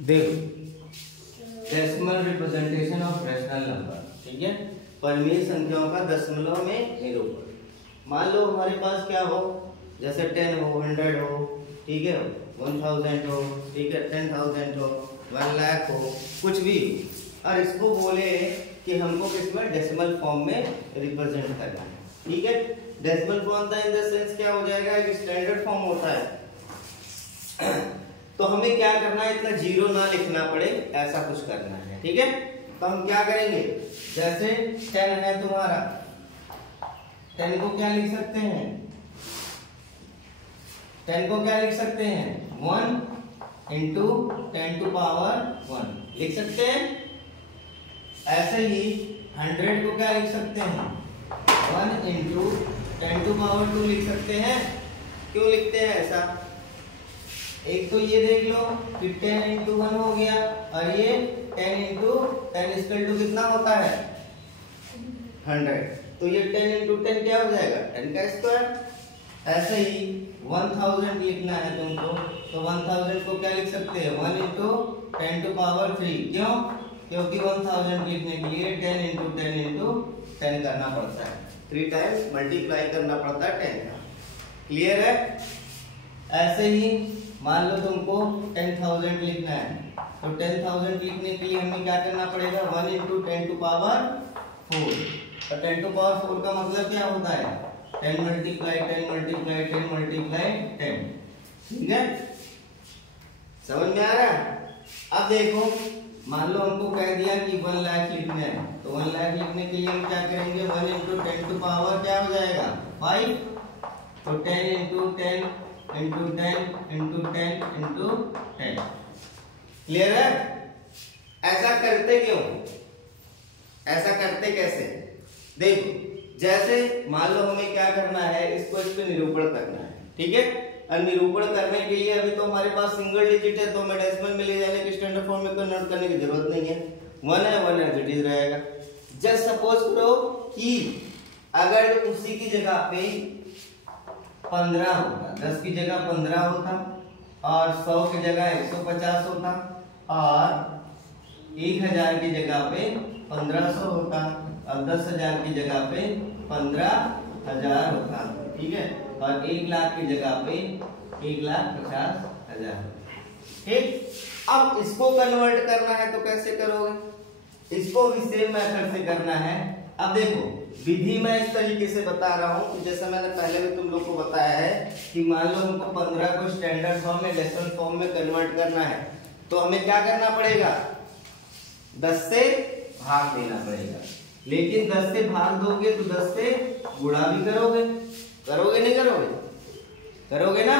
देखो decimal representation of rational number, ठीक है, परिमेय संख्याओं का दशमलव में निरूपण। मान लो हमारे पास क्या हो, जैसे 10 हो, 100 हो, ठीक है, 1000 हो, ठीक है, 10,000 हो, 1 लाख हो, कुछ भी, और इसको बोले कि हमको किसमें डेसिमल फॉर्म में रिप्रेजेंट करना है, ठीक है। Decimal form in the sense क्या हो जाएगा, एक स्टैंडर्ड फॉर्म होता है। तो हमें क्या करना है, इतना जीरो ना लिखना पड़े, ऐसा कुछ करना है, ठीक है। तो हम क्या करेंगे, जैसे 10 है तुम्हारा, 10 को क्या लिख सकते हैं, 10 को क्या लिख सकते हैं, 1 इंटू 10 टू पावर 1 लिख सकते हैं। ऐसे ही 100 को क्या लिख सकते हैं, 1 इंटू 10 टू पावर 2 लिख सकते हैं। क्यों लिखते हैं ऐसा, एक तो ये देख लो कि 10 इंटू 1 हो गया, और ये 10 इंटू 10 इक्वल टू कितना होता है, 100। तो ये 10 इंटू 10 क्या हो जाएगा, 10 का स्क्वायर। ऐसे ही 1000 लिखना है तुमको, तो 1000 को क्या लिख सकते हैं, 1 इंटू 10 टू पावर 3। क्यों, क्योंकि 1000 लिखने के लिए 10 इंटू 10 इंटू 10 करना पड़ता है, 3 टाइम्स मल्टीप्लाई करना पड़ता है 10 का। क्लियर है। ऐसे ही मान लो तुमको 10,000 लिखना है, तो 10,000 लिखने के लिए हमें क्या करना पड़ेगा, 1 इंटू 10 टू पावर 4। और 10 टू पावर 4 का मतलब क्या होता है, 10 मल्टीप्लाई 10 मल्टीप्लाई 10 मल्टीप्लाई 10, ठीक है, समझ में आ रहा है। अब देखो मान लो हमको कह दिया कि 1 लाख लिखना है, तो 1 लाख लिखने के लिए हम क्या करेंगे, 1 इंटू 10 टू पावर क्या हो जाएगा, 5। तो 10 into 10 into 10 into 10 into 10। Clear है। ऐसा करते क्यों, ऐसा करते कैसे, देखो जैसे मान लो हमें क्या करना है, इसको इस पे निरूपण करना है, ठीक है। और निरूपण करने के लिए अभी तो हमारे पास सिंगल डिजिट है, तो हमें डेसिमल में ले जाने की स्टैंडर्ड फॉर्म में कन्वर्ट करने की जरूरत नहीं है। 1 है 1 एज इट इज रहेगा। जस्ट सपोज करो कि अगर उसी की जगह पे 15 होता, 10 की जगह 15 होता, और 100 की जगह 150 होता, और 1000 की जगह पे 1500 होता, और 10,000 की जगह पे 15,000 होता, ठीक है, और 1 लाख की जगह पे 1,50,000। ठीक। अब इसको कन्वर्ट करना है तो कैसे करोगे, इसको भी सेम मेथड से करना है। अब देखो विधि मैं इस तरीके से बता रहा हूं कि जैसे मैंने पहले भी तुम लोग को बताया है कि मान लो हमको 15 को स्टैंडर्ड फॉर्म में डेसिमल फॉर्म में कन्वर्ट करना है, तो हमें क्या करना पड़ेगा, 10 से भाग देना पड़ेगा। लेकिन 10 से भाग दोगे तो 10 से गुणा भी करोगे, करोगे नहीं करोगे, करोगे ना।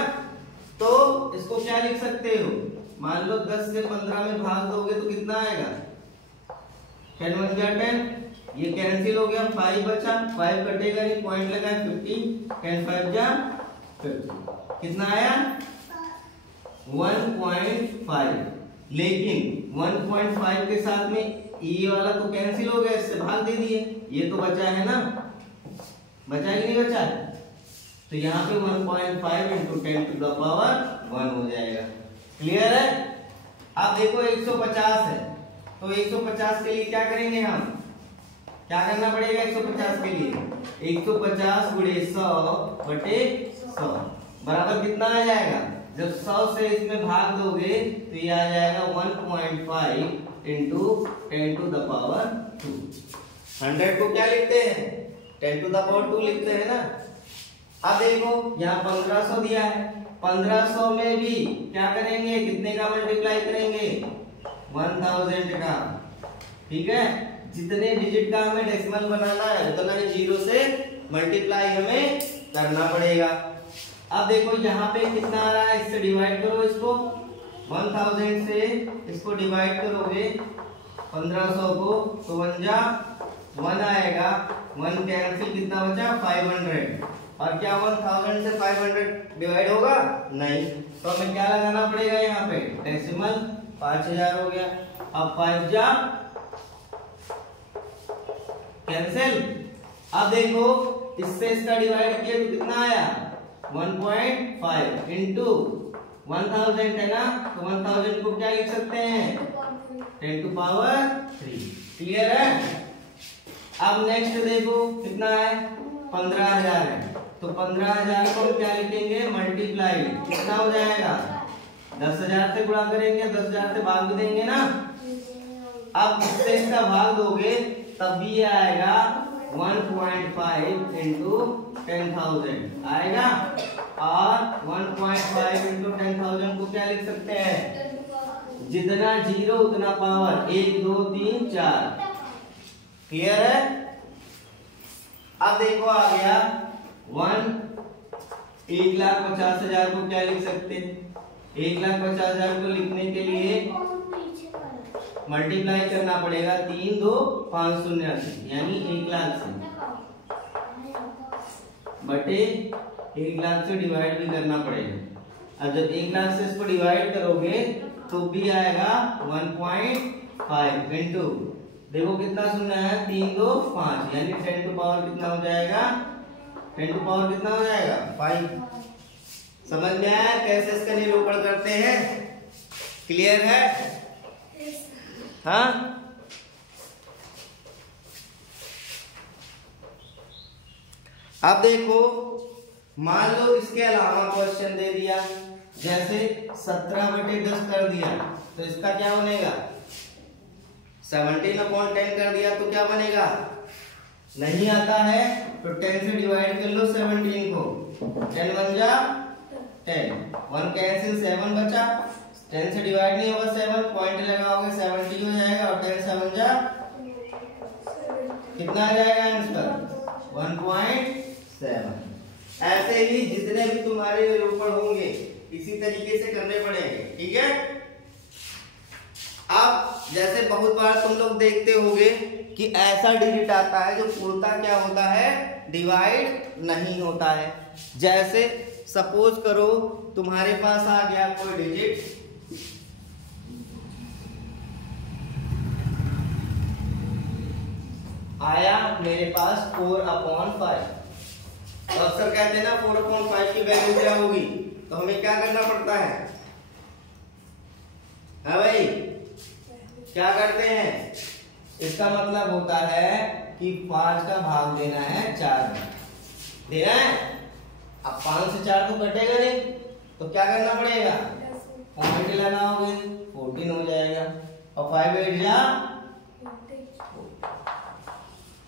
तो इसको क्या लिख सकते हो, मान लो 10 से 15 में भाग दोगे तो कितना आएगा, 10 1 जा 10, ये कैंसिल हो गया, 5 बचा, 5 कटेगा नहीं, पॉइंट लगा 50, 10 5 जा 50, कितना आया 1.5। लेकिन 1.5 के साथ में ये वाला तो कैंसिल हो गया, इससे भाग दे दिए, ये तो बचा है ना, बचा कि नहीं बचा, तो यहाँ पे 1.5 इंटू 10 टू द पावर 1 हो जाएगा। क्लियर है। अब देखो 150 है, तो 150 के लिए क्या करेंगे, हम क्या करना पड़ेगा, 150 के लिए 150 गुणे 100 बटे 100 बराबर कितना आ जाएगा, जब 100 से इसमें भाग दोगे तो ये आ जाएगा 1.5 इंटू 10 टू द पावर 2। 100 को क्या लिखते हैं, 10 टू द पावर 2 लिखते हैं ना। अब देखो यहाँ 1500 दिया है, 1500 में भी क्या करेंगे, कितने का मल्टीप्लाई करेंगे, 1000 का, ठीक है। जितने डिजिट का हमें डेसिमल बनाना है उतना ही जीरो से मल्टीप्लाई हमें करना पड़ेगा। अब देखो यहाँ पे कितना आ रहा है, इससे डिवाइड करो इसको, 1000 से इसको डिवाइड करोगे 1500 को, तो 1 जा 1 आएगा, 1 कैंसिल, कितना बचा 500, और क्या 1000 से 500 डिवाइड होगा, नहीं, तो हमें क्या लगाना पड़ेगा यहाँ पे, डेसिमल, 5000 हो गया। अब 5 जा कैंसिल। अब देखो इससे इसका डिवाइड किया तो कितना आया, 1.5 इंटू 1000 है ना, तो 1000 को क्या लिख सकते हैं 10 टू पावर 3। क्लियर है। अब नेक्स्ट देखो कितना है 15000 है, तो 15000 को हम क्या लिखेंगे मल्टीप्लाई, कितना हो जाएगा 10000 से गुणा करेंगे, 10000 से भाग भी देंगे ना। अब इससे इसका भाग दोगे तब भी ये आएगा 1.5 इंटू 10,000 आएगा, और 1.5 इंटू 10,000 को क्या लिख सकते हैं जितना जीरो उतना पावर 1 2 3 4। क्लियर है। अब देखो आ गया 1,50,000 को क्या लिख सकते हैं, 1,50,000 को लिखने के लिए मल्टीप्लाई करना पड़ेगा 3 2 5 शून्य से, यानी 1,00,000 से बटे 1,00,000 से डिवाइड भी करना पड़ेगा। अब जब 1,00,000 से इसको डिवाइड करोगे तो भी आएगा 1.5 इंटू, देखो कितना शून्य है 3 2 5, यानी 10 टू पावर कितना हो जाएगा 10 टू पावर कितना हो जाएगा 5। समझ में आया कैसे इसका निरूपण करते हैं। क्लियर है। हाँ अब देखो मान लो इसके अलावा क्वेश्चन दे दिया, जैसे 17/10 कर दिया तो इसका क्या बनेगा 17/10 कर दिया तो क्या बनेगा, नहीं आता है तो 10 से डिवाइड कर लो 17 को, 10 1 जा 10, 1 कैंसिल 7 बचा, 10 से डिवाइड नहीं होगा 7, पॉइंट लगाओगे 70 हो जाएगा, और 10 7 जा कितना आ जाएगा आंसर 1.7। ऐसे ही जितने भी तुम्हारे निरूपण होंगे इसी तरीके से करने पड़ेंगे। ठीक है। अब जैसे बहुत बार तुम लोग देखते होगे कि ऐसा डिजिट आता है जो पूर्णतः क्या होता है डिवाइड नहीं होता है। जैसे सपोज करो तुम्हारे पास आ गया कोई डिजिट आया मेरे पास 4/5, तो अक्सर कहते हैं ना 4/5 की वैल्यू क्या होगी, तो हमें क्या करना पड़ता है, हाँ भाई क्या करते हैं, इसका मतलब होता है कि 5 का भाग देना है 4 में, देना है। अब 5 से 4 तो कटेगा नहीं, तो क्या करना पड़ेगा पॉइंट लगाओगे 14 हो जाएगा, और 5 8 जा,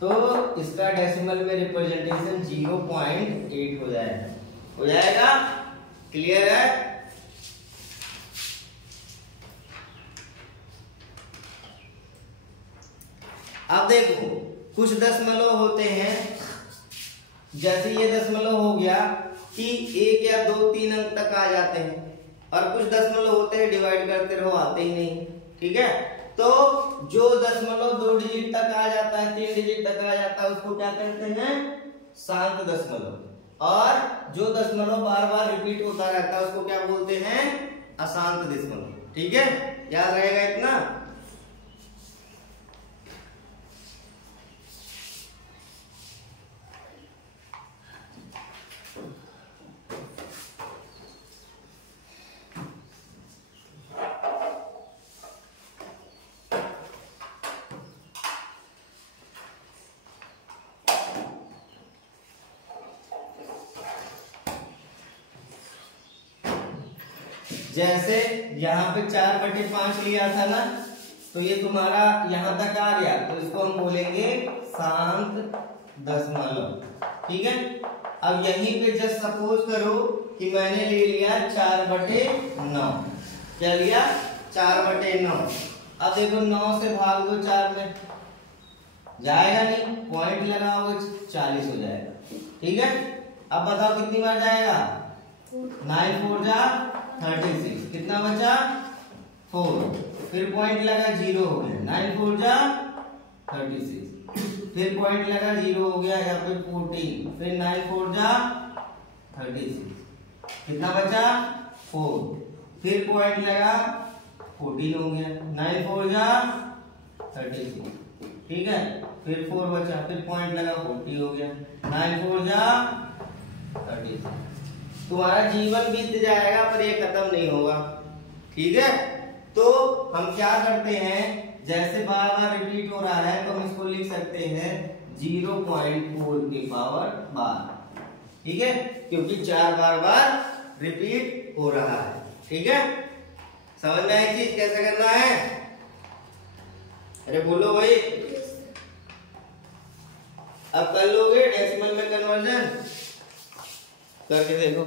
तो इसका डेसिमल में रिप्रेजेंटेशन 0.8 हो जाएगा, हो जाएगा। क्लियर है। अब देखो कुछ दशमलव होते हैं, जैसे ये दशमलव हो गया कि 1 या 2 3 अंक तक आ जाते हैं, और कुछ दशमलव होते हैं डिवाइड करते रहो आते ही नहीं। ठीक है। तो जो दशमलव 2 डिजिट तक आ जाता है 3 डिजिट तक आ जाता है उसको क्या कहते हैं शांत दशमलव, और जो दशमलव बार बार रिपीट होता रहता है उसको क्या बोलते हैं अशांत दशमलव। ठीक है, याद रहेगा इतना। जैसे यहाँ पे 4/5 लिया था ना, तो ये तुम्हारा यहाँ तक आ गया, तो इसको हम बोलेंगे शांत दशमलव। ठीक है। अब यहीं पे जस्ट सपोज करो कि मैंने ले लिया 4/9, क्या लिया 4/9। अब देखो 9 से भाग दो 4 में, जाएगा नहीं, पॉइंट लगाओगे 40 हो जाएगा। ठीक है। अब बताओ कितनी बार जाएगा 9 4 जा 36, कितना बचा 4, फिर पॉइंट लगा 0 हो गया, 9 4 जा 36, फिर पॉइंट लगा 0 हो गया, यहाँ पे 14, फिर 9 4 जा 36, कितना बचा 4, फिर पॉइंट लगा 14 हो गया, 9 4 जा 36। ठीक है। फिर 4 बचा, फिर पॉइंट लगा 40 हो गया, 9 4 जा 36। तुम्हारा जीवन बीत जाएगा पर ये खत्म नहीं होगा। ठीक है, तो हम क्या करते हैं, जैसे बार बार रिपीट हो रहा है तो हम इसको लिख सकते हैं 0.4 की पावर 12। ठीक है, क्योंकि 4 बार रिपीट हो रहा है। ठीक है, समझ में आई चीज कैसे करना है? अरे बोलो भाई, अब कर लोगे डेसिमल में कन्वर्जन? करके देखो।